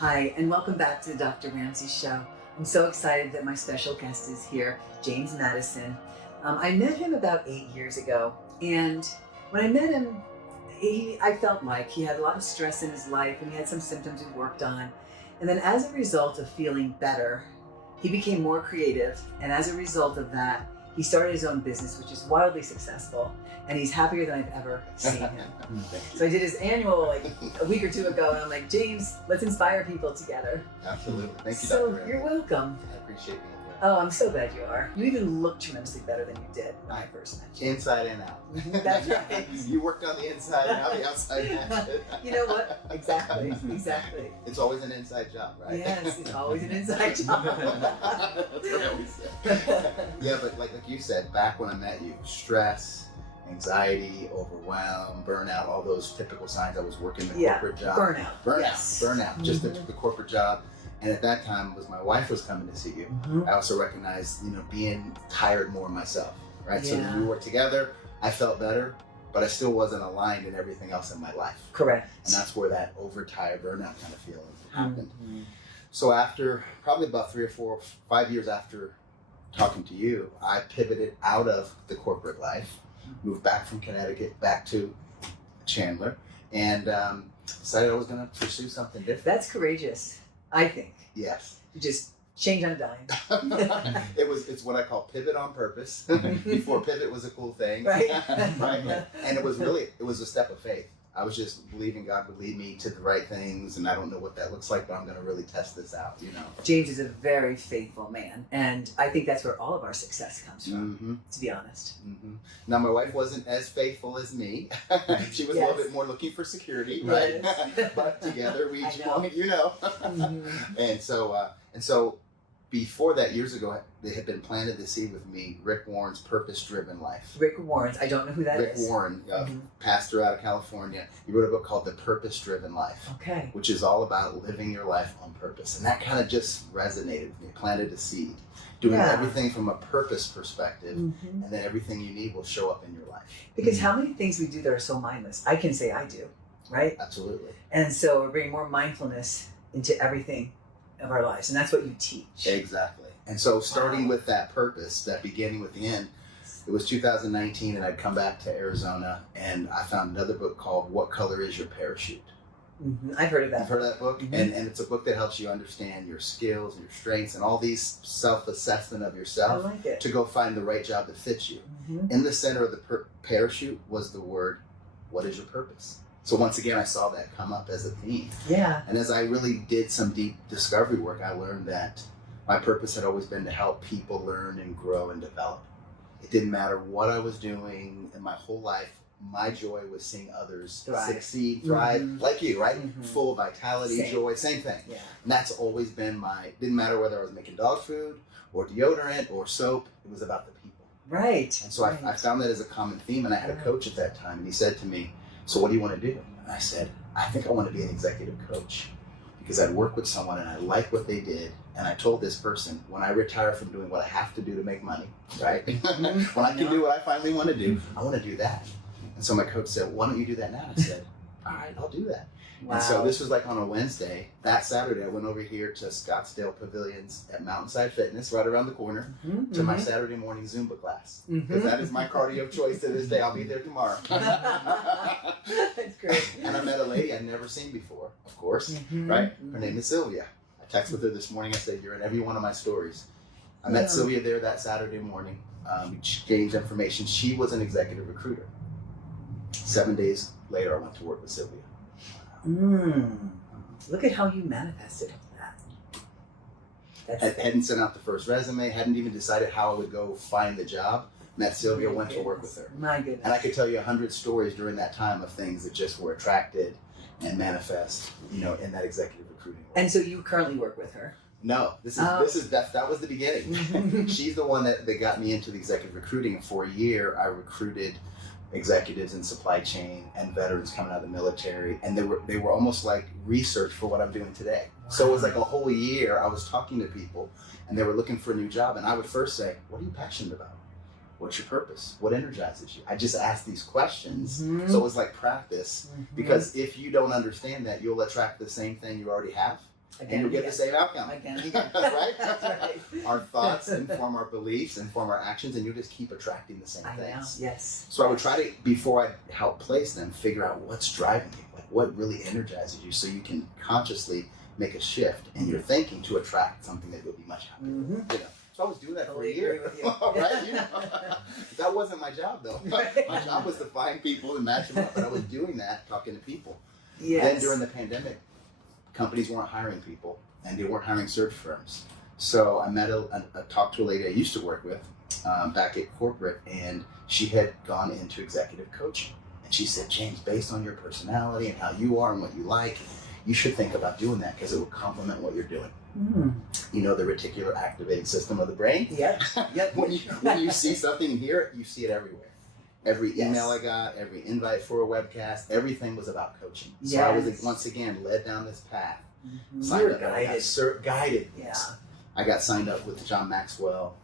Hi, and welcome back to the Dr. Ramsey Show. I'm so excited that my special guest is here, James Madison. I met him about 8 years ago, and when I met him, I felt like he had a lot of stress in his life and he had some symptoms he worked on. And then as a result of feeling better, he became more creative, and as a result of that, he started his own business, which is wildly successful, and he's happier than I've ever seen him. So I did his annual like a week or two ago, and I'm like, James, let's inspire people together. Absolutely. Thank you, So Dr. you're welcome. I appreciate being here. Oh, I'm so glad you are. You even look tremendously better than you did when I first met you. Inside and out. That's right. You worked on the inside and now the outside matches. You know what? Exactly. It's always an inside job, right? Yes, it's always an inside job. That's what I always say. Yeah, but like you said, back when I met you, stress, anxiety, overwhelm, burnout, all those typical signs. I was working the corporate job. Burnout, just the corporate job. And at that time, was my wife was coming to see you. I also recognized, being tired more myself, right? Yeah. So when we were together, I felt better, but I still wasn't aligned in everything else in my life. Correct. And that's where that overtired burnout kind of feeling happened. So after probably about 3 or 4 or 5 years after talking to you, I pivoted out of the corporate life, moved back from Connecticut back to Chandler, and decided I was going to pursue something different. That's courageous, I think. Yes. You just change on a dime. It's what I call pivot on purpose. Before pivot was a cool thing. Right. Right. And it was a step of faith. I was just believing God would lead me to the right things, and I don't know what that looks like, but I'm going to really test this out, James is a very faithful man, and I think that's where all of our success comes from, to be honest. Now, my wife wasn't as faithful as me. She was a little bit more looking for security, right? Yes. But together we joined, Mm-hmm. And so before that, years ago, they had been planted the seed with me, Rick Warren's Purpose-Driven Life. Rick Warren, I don't know who that Rick is. Rick Warren, pastor out of California, he wrote a book called The Purpose-Driven Life, which is all about living your life on purpose. And that kind of just resonated with me, planted a seed, doing everything from a purpose perspective, and then everything you need will show up in your life. Because how many things we do that are so mindless? I can say I do, right? Absolutely. And so we're bringing more mindfulness into everything of our lives, and that's what you teach. Exactly. And so starting with that purpose, that beginning with the end, it was 2019 and I'd come back to Arizona and I found another book called What Color Is Your Parachute? I've heard of that. You've heard of that book? And it's a book that helps you understand your skills and your strengths and all these self-assessment of yourself. I like it. To go find the right job that fits you. In the center of the parachute was the word, what is your purpose? So once again, I saw that come up as a theme. Yeah. And as I really did some deep discovery work, I learned that my purpose had always been to help people learn and grow and develop. It didn't matter what I was doing in my whole life. My joy was seeing others succeed, thrive, like you, right? Full of vitality, joy, same thing. Yeah. And that's always been didn't matter whether I was making dog food or deodorant or soap, it was about the people. Right. And so I found that as a common theme, and I had a coach at that time, and he said to me, so what do you want to do? And I said, I think I want to be an executive coach because I'd work with someone and I like what they did. And I told this person, when I retire from doing what I have to do to make money, right? When I can do what I finally want to do, I want to do that. And so my coach said, why don't you do that now? I said, all right, I'll do that. Wow. And so this was like on a Wednesday. That Saturday, I went over here to Scottsdale Pavilions at Mountainside Fitness, right around the corner, to my Saturday morning Zumba class. Because that is my cardio of choice to this day. I'll be there tomorrow. That's great. And I met a lady I'd never seen before, of course, right? Her name is Sylvia. I texted with her this morning. I said, you're in every one of my stories. I met Sylvia there that Saturday morning. We exchanged information. She was an executive recruiter. 7 days later, I went to work with Sylvia. Look at how you manifested that. I hadn't sent out the first resume, hadn't even decided how I would go find the job. Met Sylvia, went to work with her. My goodness. And I could tell you 100 stories during that time of things that just were attracted and manifest, in that executive recruiting world. And so you currently work with her? No, that was the beginning. She's the one that got me into the executive recruiting. And for a year, I recruited executives in supply chain and veterans coming out of the military, and they were almost like research for what I'm doing today. Wow. So it was like a whole year I was talking to people and they were looking for a new job, and I would first say, what are you passionate about? What's your purpose? What energizes you? I just asked these questions. So it was like practice, because if you don't understand that, you'll attract the same thing you already have, and you'll get the same outcome. Again. Right? That's right. Our thoughts inform our beliefs, inform our actions, and you'll just keep attracting the same things. Yes. So I would try to, before I help place them, figure out what's driving you, like what really energizes you, so you can consciously make a shift in your thinking to attract something that you'll be much happier with. You know? So I was doing that for a year. With you. Right? You know? That wasn't my job, though. My job was to find people and match them up, but I was doing that, talking to people. Yes. Then during the pandemic, companies weren't hiring people, and they weren't hiring search firms. So I talked to a lady I used to work with back at corporate, and she had gone into executive coaching. And she said, James, based on your personality and how you are and what you like, you should think about doing that because it will complement what you're doing. You know, the reticular activating system of the brain? Yep. when you see something and hear it, you see it everywhere. Every email I got, every invite for a webcast, everything was about coaching. So I was once again led down this path. Signed up, guided. Yeah. I got signed up with John Maxwell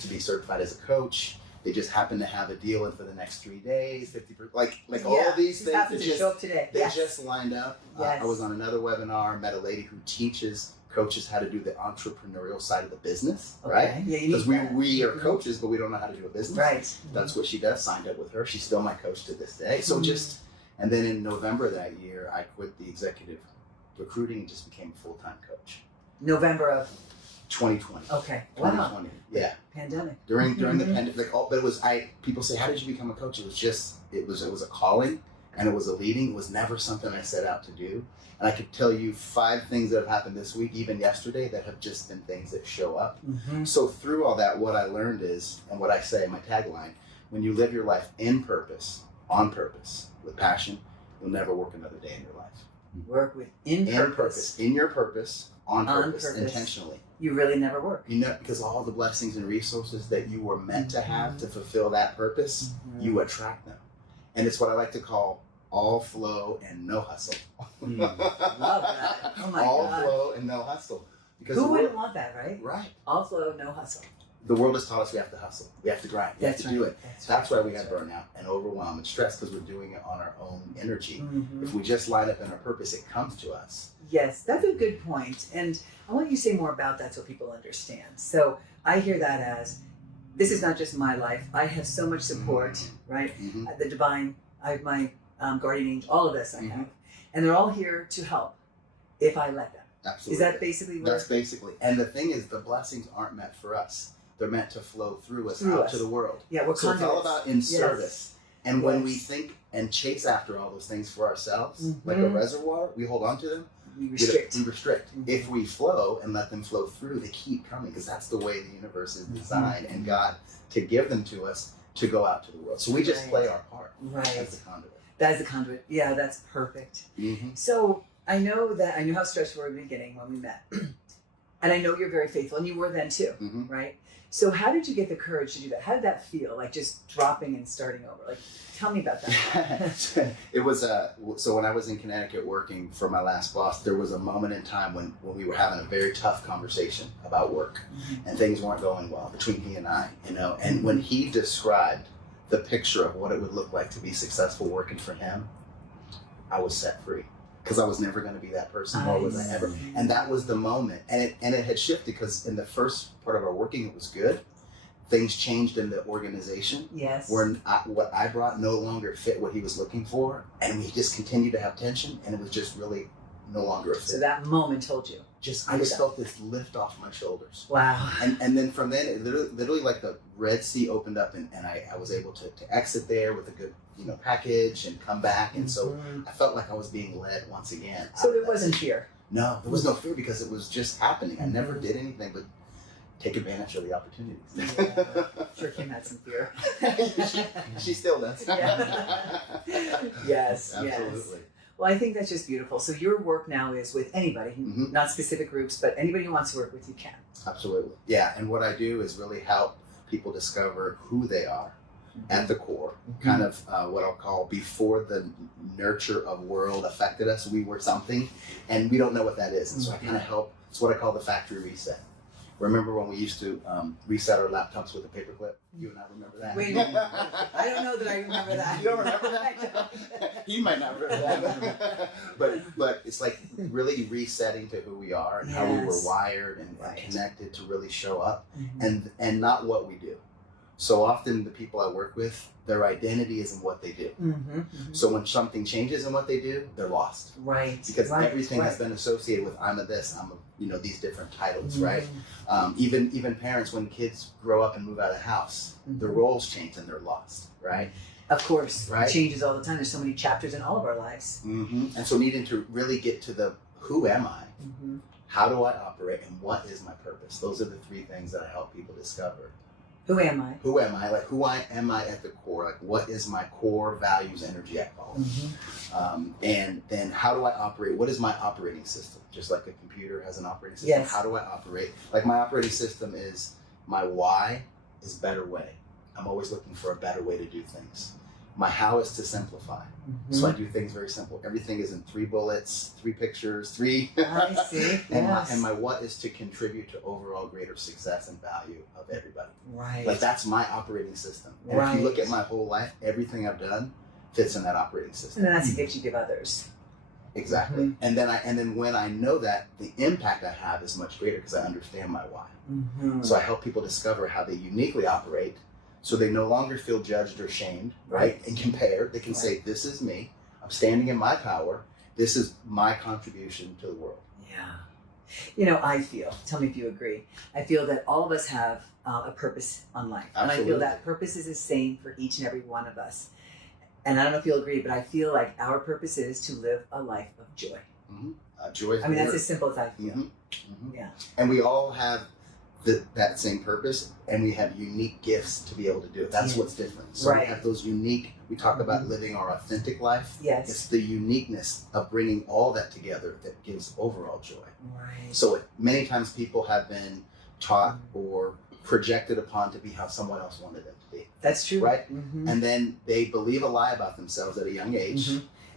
to be certified as a coach. They just happened to have a deal in for the next 3 days, 50%, like all these things that just show up today. They just lined up. I was on another webinar, met a lady who teaches coaches how to do the entrepreneurial side of the business, right? Yeah, because we are coaches, but we don't know how to do a business. Right. That's what she does. Signed up with her. She's still my coach to this day. So and then in November that year, I quit the executive recruiting and just became a full-time coach. November of 2020. Okay. 2020. Wow. Yeah. Pandemic. During the pandemic, but it was people say, how did you become a coach? It was a calling, and it was a leading. It was never something I set out to do. And I could tell you 5 things that have happened this week, even yesterday, that have just been things that show up. So through all that, what I learned is, and what I say, my tagline, when you live your life in purpose, on purpose, with passion, you'll never work another day in your life. Work with in purpose. In your purpose, on purpose, intentionally. You really never work. You know, because all the blessings and resources that you were meant to have to fulfill that purpose, you attract them. And it's what I like to call all flow and no hustle. Love that. Oh my all God. flow and no hustle. Because who wouldn't want that, right? Right. All flow, no hustle. The world has taught us we have to hustle. We have to grind. We have to do it. That's why we have burnout and overwhelm and stress, because we're doing it on our own energy. If we just line up in our purpose, it comes to us. Yes, that's a good point. And I want you to say more about that so people understand. So I hear that as, this is not just my life. I have so much support, right? The divine, I have my guardian angel, all of this I have. And they're all here to help if I let them. Absolutely. Is that basically what? That's basically. And the thing is, the blessings aren't meant for us. They're meant to flow through us to the world. Yeah, we're so it's all about in service. And when we Yes. think and chase after all those things for ourselves, like a reservoir, we hold on to them. We restrict. We restrict. If we flow and let them flow through, they keep coming, because that's the way the universe is designed and God to give them to us to go out to the world. So we just play our part as the conduit. That is the conduit. Yeah, that's perfect. So I know how stressed you were in the beginning when we met. And I know you're very faithful, and you were then too, right? So how did you get the courage to do that? How did that feel, like just dropping and starting over? Like, tell me about that. It was so when I was in Connecticut working for my last boss, there was a moment in time when we were having a very tough conversation about work, and things weren't going well between he and I, you know. And when he described the picture of what it would look like to be successful working for him, I was set free. Because I was never going to be that person, nor was I ever. And that was the moment. And it had shifted, because in the first part of our working, it was good. Things changed in the organization. Yes. Where what I brought no longer fit what he was looking for. And we just continued to have tension. And it was just really no longer a fit. So that moment told you. I just felt this lift off my shoulders. Wow. And then from then, it literally like the Red Sea opened up, and I was able to exit there with a good package and come back. And so I felt like I was being led once again. So there wasn't fear? No, there was no fear, because it was just happening. I never did anything but take advantage of the opportunities. Yeah. Sure, Kim had some fear. she still does. Yes, absolutely. Yes. Well, I think that's just beautiful. So your work now is with anybody, not specific groups, but anybody who wants to work with you can. Absolutely. Yeah, and what I do is really help people discover who they are at the core, kind of what I'll call before the nurture of world affected us, we were something, and we don't know what that is. And so I kind of help, it's what I call the factory reset. Remember when we used to reset our laptops with a paperclip? You and I remember that. Wait, I don't know that I remember that. You don't remember that? You might not remember that. but it's like really resetting to who we are and how we were wired and connected to really show up, and not what we do. So often the people I work with, their identity is in what they do. So when something changes in what they do, they're lost. Right. Because everything has been associated with I'm a this, I'm a, these different titles, right? Even parents, when kids grow up and move out of the house, their roles change and they're lost, right? Of course, right? It changes all the time. There's so many chapters in all of our lives. And so needing to really get to the who am I? How do I operate? And what is my purpose? Those are the three things that I help people discover. Who am I? Who am I? Like, am I at the core? Like, what is my core values, energy, I call it? And then how do I operate? What is my operating system? Just like a computer has an operating system. How do I operate? Like, my operating system is my why is better way. I'm always looking for a better way to do things. My how is to simplify. So I do things very simple. Everything is in 3 bullets, 3 pictures, 3. I see. And my what is to contribute to overall greater success and value of everybody. Right. Like, that's my operating system. And if you look at my whole life, everything I've done fits in that operating system. And then that's the gift you give others. Exactly. And then when I know that, the impact I have is much greater because I understand my why. So I help people discover how they uniquely operate, so they no longer feel judged or shamed, right? And compared. They can say, this is me. I'm standing in my power. This is my contribution to the world. Yeah. I feel, tell me if you agree, I feel that all of us have a purpose on life. Absolutely. And I feel that purpose is the same for each and every one of us. And I don't know if you'll agree, but I feel like our purpose is to live a life of joy. Joy is that's as simple as I feel. Yeah. And we all have that same purpose, and we have unique gifts to be able to do it. That's what's different. So we have those unique, we talk about living our authentic life. Yes. It's the uniqueness of bringing all that together that gives overall joy. Right. So many times people have been taught or projected upon to be how someone else wanted them to be. That's true. Right? And then they believe a lie about themselves at a young age.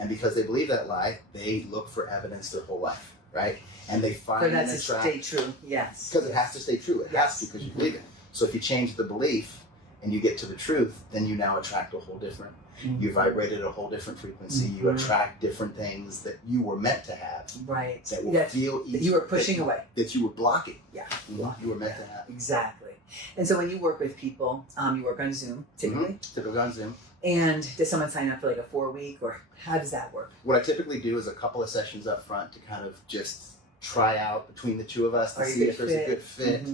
And because they believe that lie, they look for evidence their whole life. Right? And they find for that to stay true. Yes. Because it has to stay true. It has to, because you believe it. So if you change the belief and you get to the truth, then you now attract a whole different. You vibrate at a whole different frequency. You attract different things that you were meant to have. Right. That will feel easy. That you were pushing away. That you were blocking. Yeah. You were meant to have. Exactly. And so when you work with people, you work on Zoom typically. Typically on Zoom. And does someone sign up for like a 4-week, or how does that work? What I typically do is a couple of sessions up front to kind of just try out between the two of us to see if there's a good fit.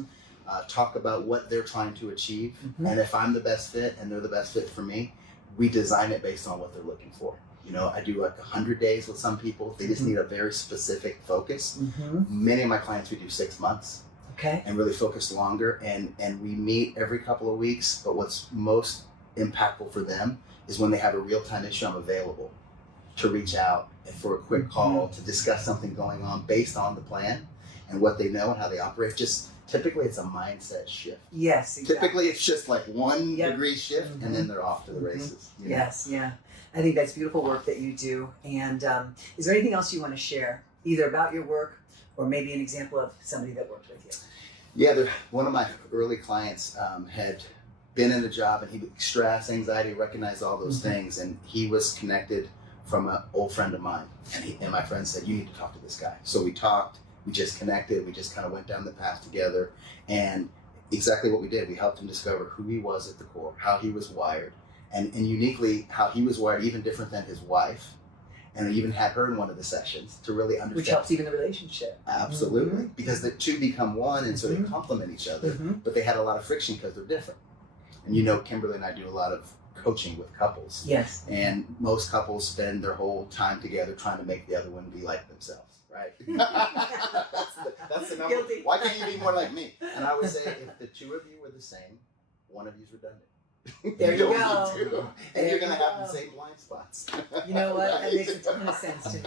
Talk about what they're trying to achieve. And if I'm the best fit and they're the best fit for me, we design it based on what they're looking for. I do like 100 days with some people. They just need a very specific focus. Many of my clients, we do 6 months. And really focus longer. And we meet every couple of weeks. But what's most impactful for them is when they have a real-time issue, I'm available to reach out for a quick call to discuss something going on based on the plan and what they know and how they operate. Just typically it's a mindset shift. Yes, exactly. Typically it's just like 1 degree shift and then they're off to the races. Yes, yeah. I think that's beautiful work that you do. And is there anything else you want to share, either about your work or maybe an example of somebody that worked with you? Yeah, one of my early clients had been in a job and he would stress, anxiety, recognize all those things, and he was connected from an old friend of mine, and my friend said, you need to talk to this guy. So we talked, we just connected, we just kind of went down the path together, and exactly what we did, we helped him discover who he was at the core, how he was wired, and uniquely how he was wired, even different than his wife. And I even had her in one of the sessions to really understand. Which helps even the relationship. Absolutely. Because the two become one, and so they complement each other, but they had a lot of friction because they're different. And Kimberly and I do a lot of coaching with couples. Yes. And most couples spend their whole time together trying to make the other one be like themselves, right? that's the number. Guilty. Why can't you be more like me? And I would say if the two of you were the same, one of you's redundant. There you go. And you're going to have the same blind spots. You know what? That makes a ton of sense to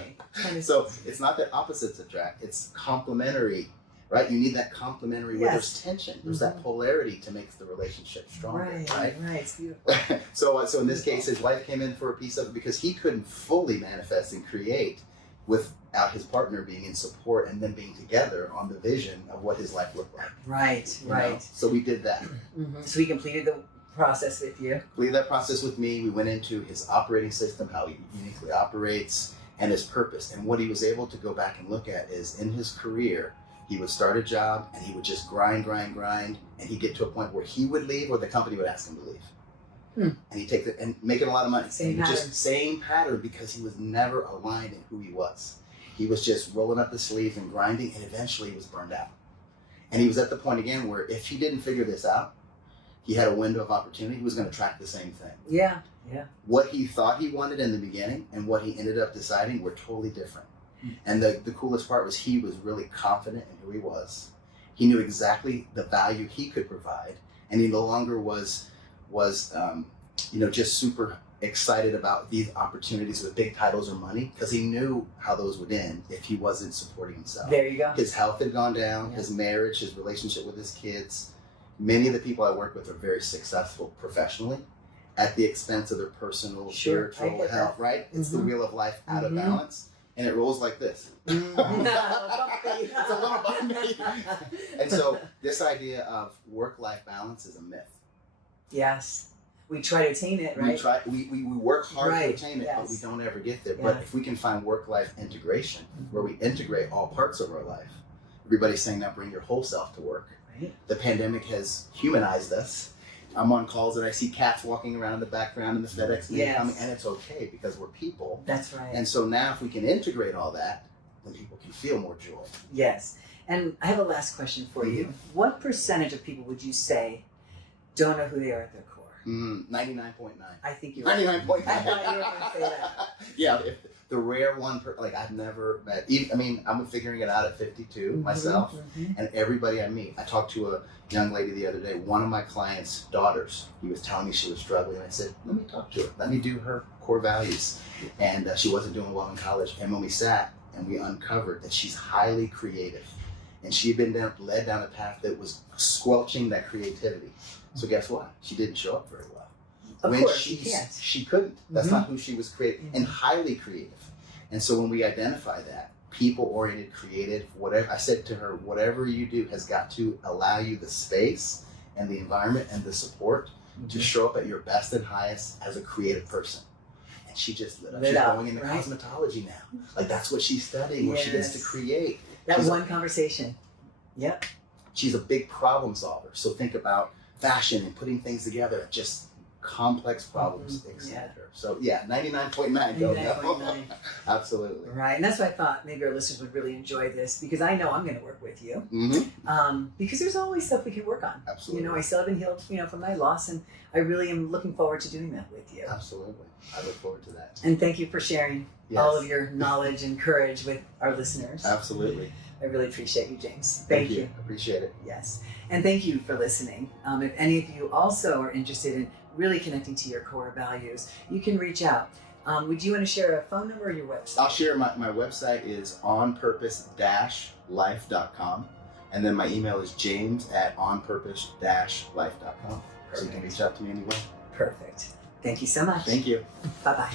me. So it's not that opposites attract, it's complementary. Right, you need that complementary where there's tension. There's that polarity to make the relationship stronger. Right, it's beautiful. So in this case, his wife came in for a piece of it because he couldn't fully manifest and create without his partner being in support and then being together on the vision of what his life looked like. Right. You know? So we did that. So we completed the process with you. Completed that process with me. We went into his operating system, how he uniquely operates, and his purpose. And what he was able to go back and look at is in his career, he would start a job and he would just grind, and he'd get to a point where he would leave or the company would ask him to leave. And he'd take and making a lot of money. Same pattern because he was never aligned in who he was. He was just rolling up the sleeves and grinding, and eventually he was burned out. And he was at the point again where if he didn't figure this out, he had a window of opportunity. He was going to track the same thing. Yeah. What he thought he wanted in the beginning and what he ended up deciding were totally different. And the coolest part was he was really confident in who he was. He knew exactly the value he could provide, and he no longer was just super excited about these opportunities with big titles or money, because he knew how those would end if he wasn't supporting himself. There you go. His health had gone down, his marriage, his relationship with his kids. Many of the people I work with are very successul professionally at the expense of their personal, spiritual health, right? It's the wheel of life out of balance, and it rolls like this. It's a little bumpy. And so this idea of work-life balance is a myth. Yes. We try to attain it, right? We work hard to attain it, but we don't ever get there. But if we can find work-life integration, where we integrate all parts of our life, everybody's saying now bring your whole self to work. Right. The pandemic has humanized us. I'm on calls and I see cats walking around in the background and the FedEx man coming, and it's okay because we're people. That's right. And so now if we can integrate all that, then people can feel more joy. Yes. And I have a last question for you. What percentage of people would you say don't know who they are at their core? 99.9. I think you're 99.9. I thought you were going to say that. Yeah, if the rare one, I've never met, I'm figuring it out at 52 myself, and everybody I meet. I talked to a young lady the other day, one of my clients' daughters, he was telling me she was struggling. I said, let me talk to her. Let me do her core values. And she wasn't doing well in college. And when we sat and we uncovered that she's highly creative, and she had been led down a path that was squelching that creativity. So guess what? She didn't show up very well. Of course, she can't. She couldn't. That's not who she was creative, and highly creative. And so when we identify that, people-oriented, creative, whatever, I said to her, whatever you do has got to allow you the space and the environment and the support to show up at your best and highest as a creative person. And she just lit up. She's going into cosmetology now. Like that's what she's studying, where she gets to create. That one conversation. Yep. She's a big problem solver. So think about fashion and putting things together, just complex problems, etc. So 99.9. 99.9. Absolutely. Right, and that's why I thought maybe our listeners would really enjoy this, because I know I'm going to work with you. Because there's always stuff we can work on. Absolutely. I still haven't healed, from my loss, and I really am looking forward to doing that with you. Absolutely. I look forward to that. And thank you for sharing all of your knowledge and courage with our listeners. Absolutely. I really appreciate you, James. Thank you. Appreciate it. Yes. And thank you for listening. If any of you also are interested in really connecting to your core values, you can reach out. Would you want to share a phone number or your website? I'll share my website is onpurpose-life.com. And then my email is james@onpurpose-life.com. So you can reach out to me anyway. Perfect. Thank you so much. Thank you. Bye-bye.